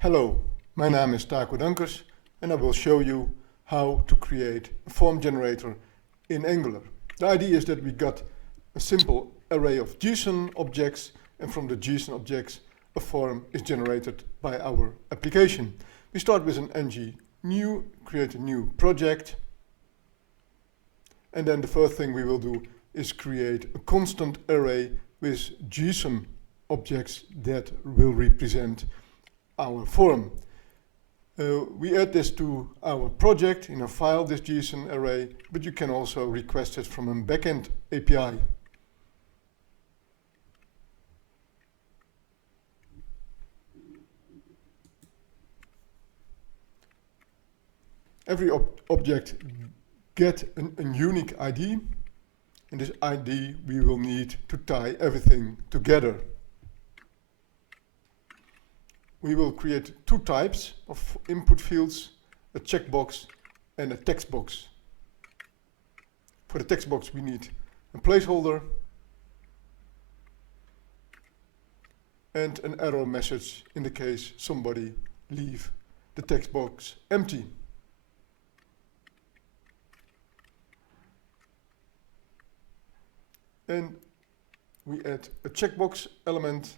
Hello, my name is Dankers and I will show you how to create a form generator in Angular. The idea is that we got a simple array of JSON objects, and from the JSON objects a form is generated by our application. We start with an ng new, create a new project, and then the first thing we will do is create a constant array with JSON objects that will represent our form. We add this to our project in a file, this JSON array, but you can also request it from a backend API. Every object gets a unique ID, and this ID we will need to tie everything together. We will create two types of input fields, a checkbox and a text box. For the text box we need a placeholder and an error message in the case somebody leave the text box empty. And we add a checkbox element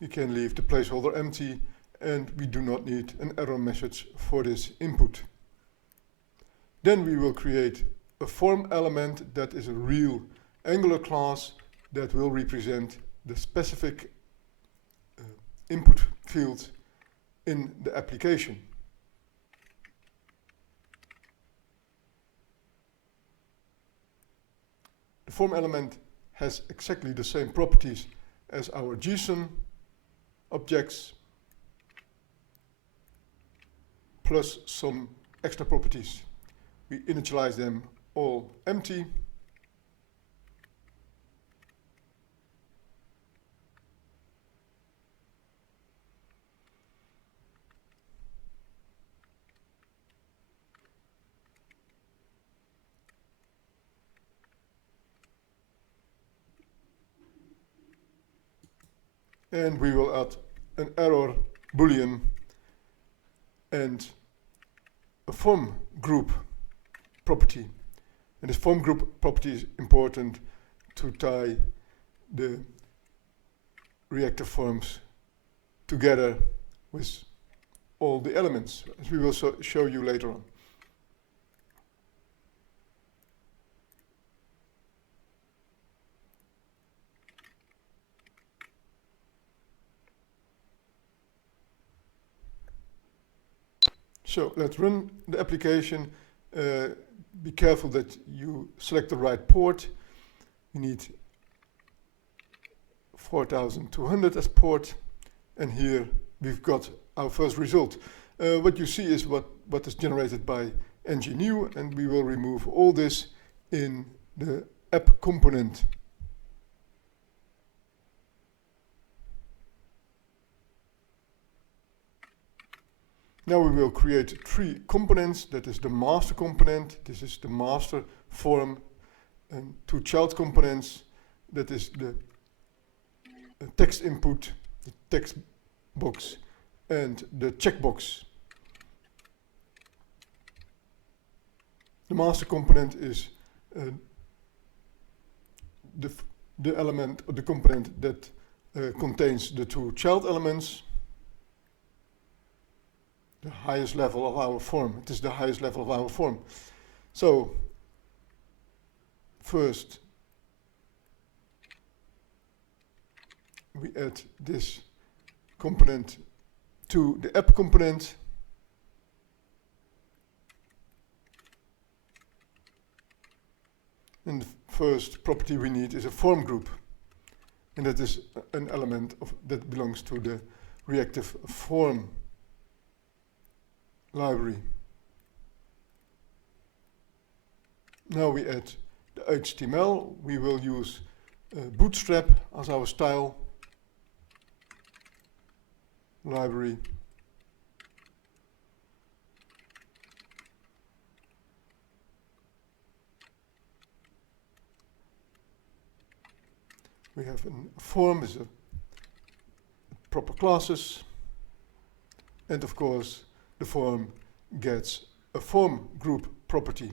we can leave the placeholder empty, and we do not need an error message for this input. Then we will create a form element that is a real Angular class that will represent the specific input field in the application. The form element has exactly the same properties as our JSON objects, plus some extra properties. We initialize them all empty. And we will add an error boolean and a form group property. And this form group property is important to tie the reactive forms together with all the elements, as we will show you later on. So let's run the application. Be careful that you select the right port. We need 4200 as port, and here we've got our first result. What you see is what is generated by ng-new, and we will remove all this in the app component. Now we will create three components. That is the master component, this is the master form, and two child components, that is the text input, the text box, and the checkbox. The master component is the element or the component that contains the two child elements. The highest level of our form. It is the highest level of our form. So, first we add this component to the app component. And the first property we need is a form group. And that is an element that belongs to the reactive form library. Now we add the HTML. We will use Bootstrap as our style library. We have a form with a proper classes, and of course the form gets a form group property.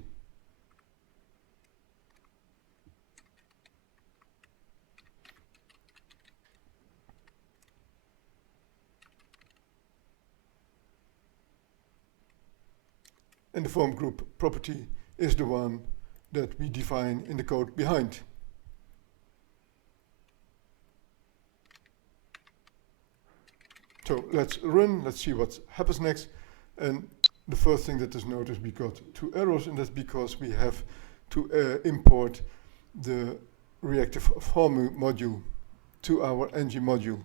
And the form group property is the one that we define in the code behind. So let's run, let's see what happens next. And the first thing that is noticed, we got 2 errors, and that's because we have to import the reactive form module to our ng module.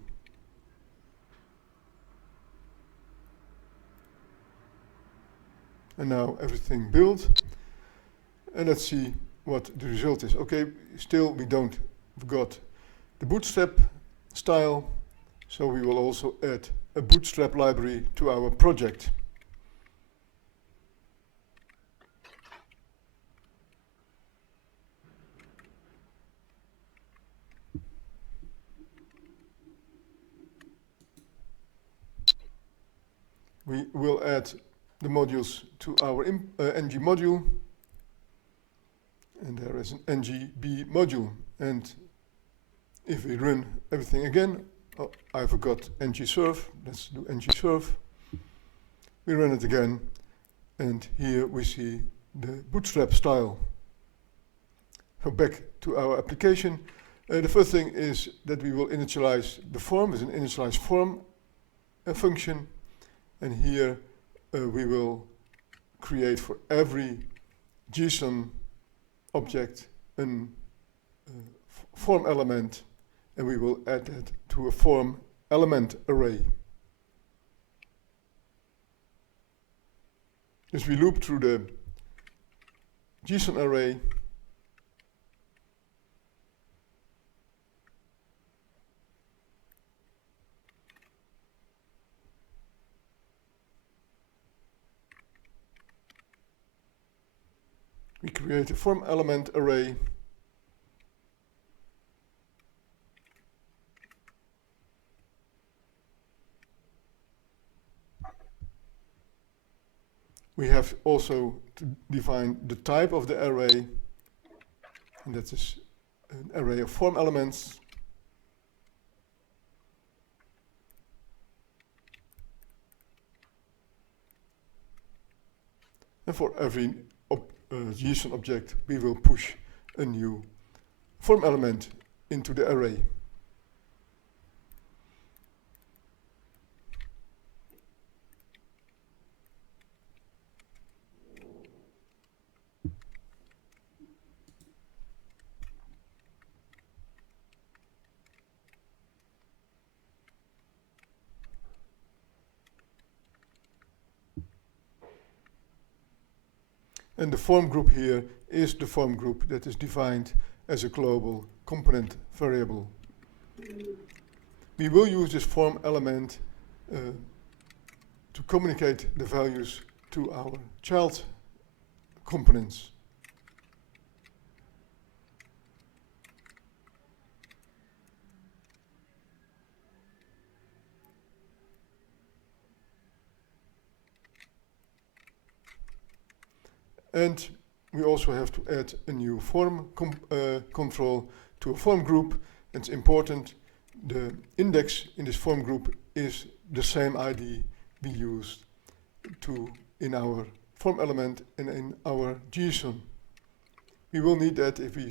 And now everything built. And let's see what the result is. Okay, still we don't got the bootstrap style, so we will also add a bootstrap library to our project. We will add the modules to our ng module, and there is an ngb module. And if we run everything again, oh, I forgot ngserve, let's do ngserve. We run it again, and here we see the bootstrap style. So back to our application. The first thing is that we will initialize the form with an initialize form function, and here we will create for every JSON object a form element, and we will add it to a form element array. As we loop through the JSON array, we create a form element array. We have also to define the type of the array, and that is an array of form elements. And for every JSON object, we will push a new form element into the array. And the form group here is the form group that is defined as a global component variable. We will use this form element to communicate the values to our child components. And we also have to add a new form control to a form group. It's important the index in this form group is the same ID we used in our form element and in our JSON. We will need that if we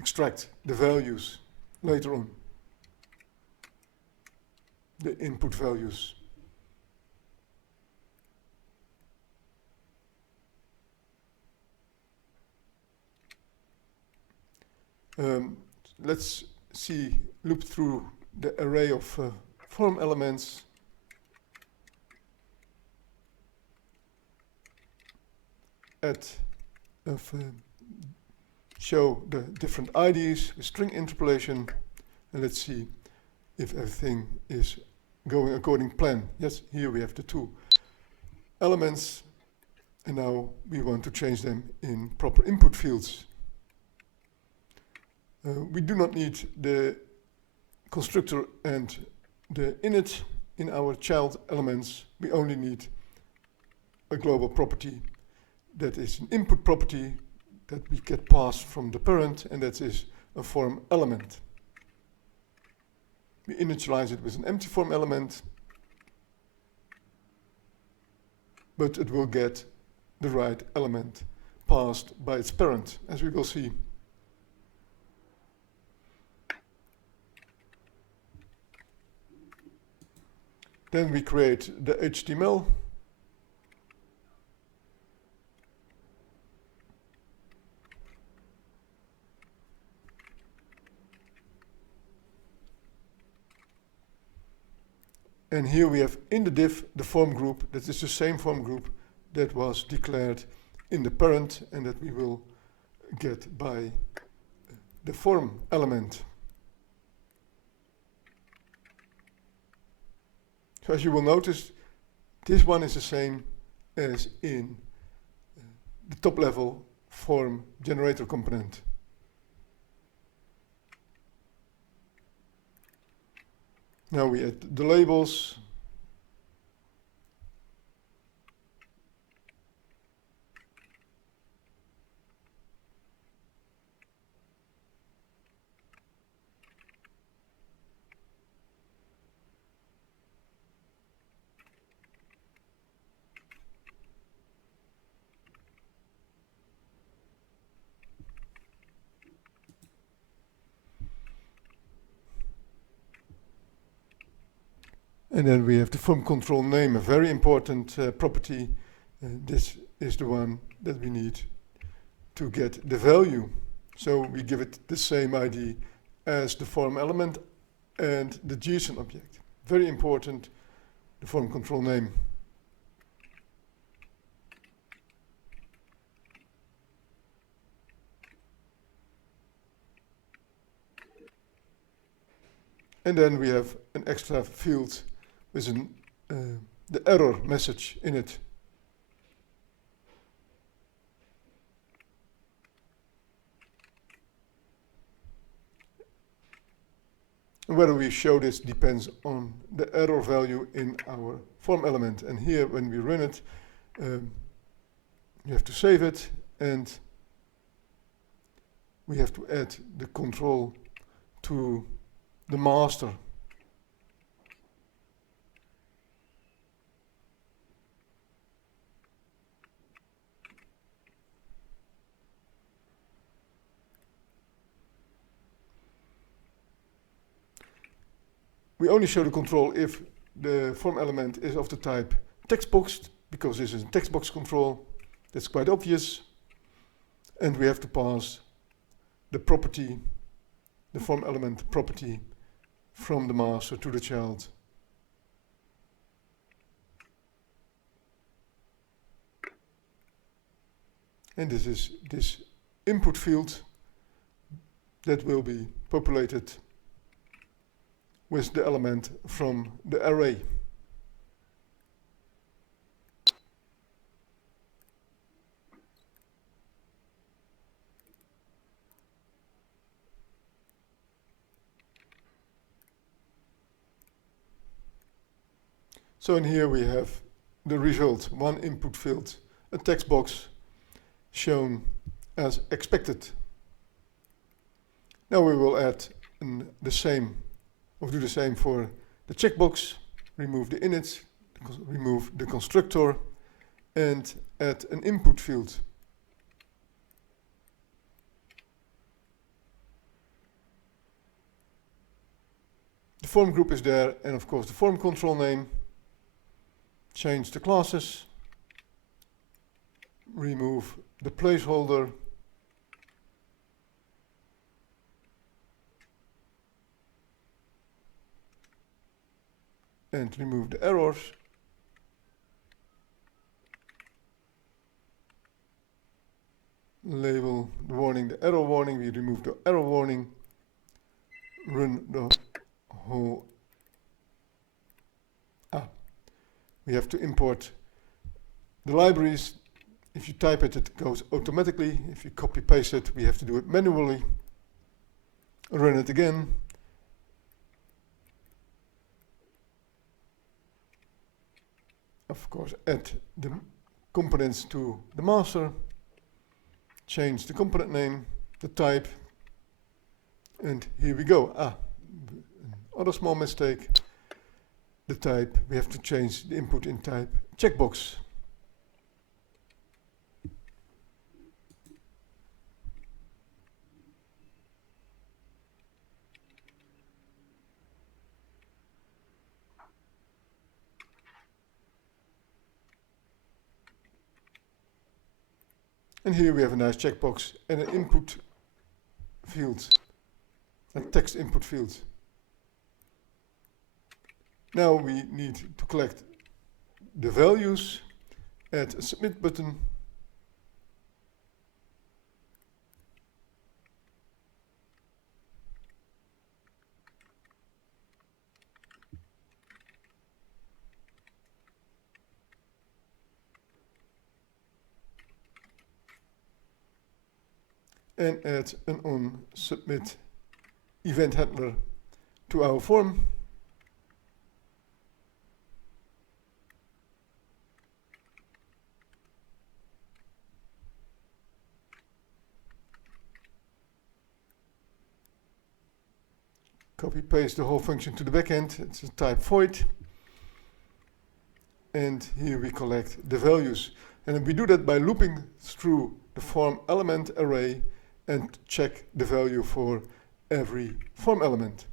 extract the values later on, the input values. Let's loop through the array of form elements. Show the different IDs, the string interpolation, and let's see if everything is going according to plan. Yes, here we have the 2 elements, and now we want to change them in proper input fields. We do not need the constructor and the init in our child elements. We only need a global property that is an input property that we get passed from the parent, and that is a form element. We initialize it with an empty form element, but it will get the right element passed by its parent, as we will see. Then we create the HTML. And here we have in the div the form group. That is the same form group that was declared in the parent and that we will get by the form element. So as you will notice, this one is the same as in the top level form generator component. Now we add the labels. And then we have the form control name, a very important property. This is the one that we need to get the value. So we give it the same ID as the form element and the JSON object. Very important, the form control name. And then we have an extra field with the error message in it. Whether we show this depends on the error value in our form element. And here, when we run it, you have to save it, and we have to add the control to the master. We only show the control if the form element is of the type text boxed, because this is a text box control. That's quite obvious. And we have to pass the property, the form element property, from the master to the child. And this is this input field that will be populated with the element from the array. So in here we have the result, one input field, a text box shown as expected. Now we will add the same, or do the same for the checkbox, remove the init, remove the constructor, and add an input field. The form group is there, and of course the form control name. Change the classes, remove the placeholder, and remove the errors. Label the warning the error warning, we remove the error warning, run the whole. We have to import the libraries. If you type it, it goes automatically. If you copy paste it, we have to do it manually. run it again. Of course, add the components to the master, change the component name, the type, and here we go. Another small mistake. The type, we have to change the input in type checkbox. And here we have a nice checkbox and an input field, a text input field. Now we need to collect the values, add a submit button, and add an on submit event handler to our form. Copy paste the whole function to the backend. It's a type void. And here we collect the values. And we do that by looping through the form element array and check the value for every form element.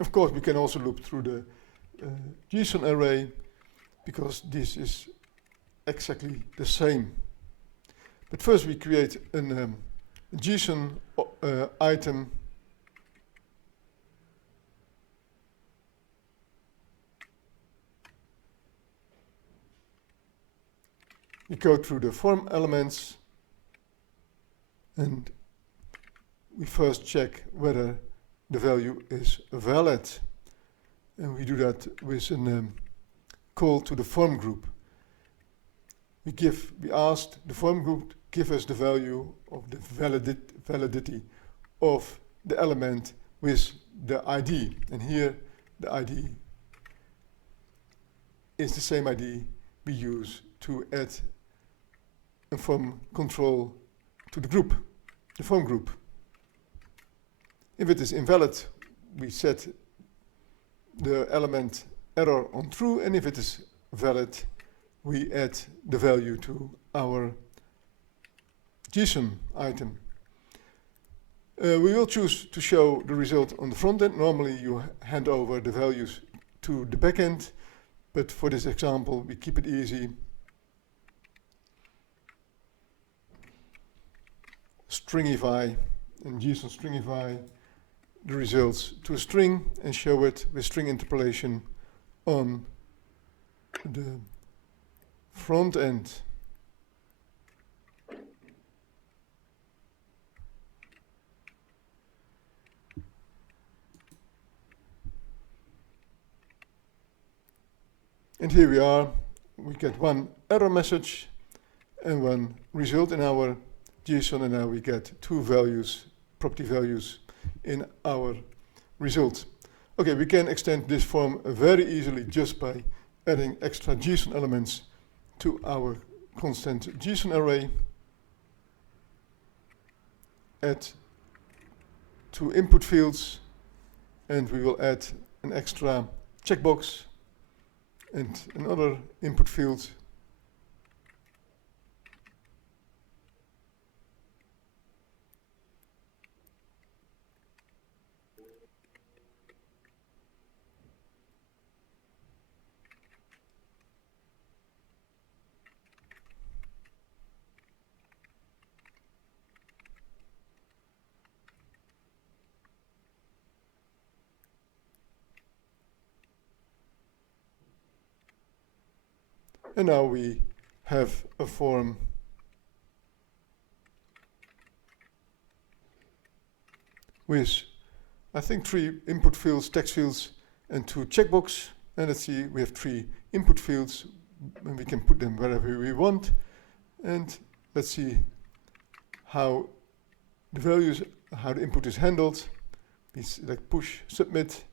Of course, we can also loop through the JSON array, because this is exactly the same. But first we create a JSON item we go through the form elements and we first check whether the value is valid. And we do that with a call to the form group. We asked the form group to give us the value of the validity of the element with the ID. And here the ID is the same ID we use to add a form control to the group, the form group. If it is invalid, we set the element error on true, and if it is valid, we add the value to our JSON item. We will choose to show the result on the front end. Normally you hand over the values to the back end, but for this example we keep it easy. Stringify and JSON stringify the results to a string and show it with string interpolation on the front end. And here we are. We get one error message and one result in our JSON, and now we get two values, property values, in our result. Okay, we can extend this form very easily just by adding extra JSON elements to our constant JSON array. Add two input fields, and we will add an extra checkbox and another input field. And now we have a form with, I think, 3 input fields, text fields, and 2 checkbox. And let's see, we have 3 input fields, and we can put them wherever we want. And let's see how the values, how the input is handled. We select push, submit,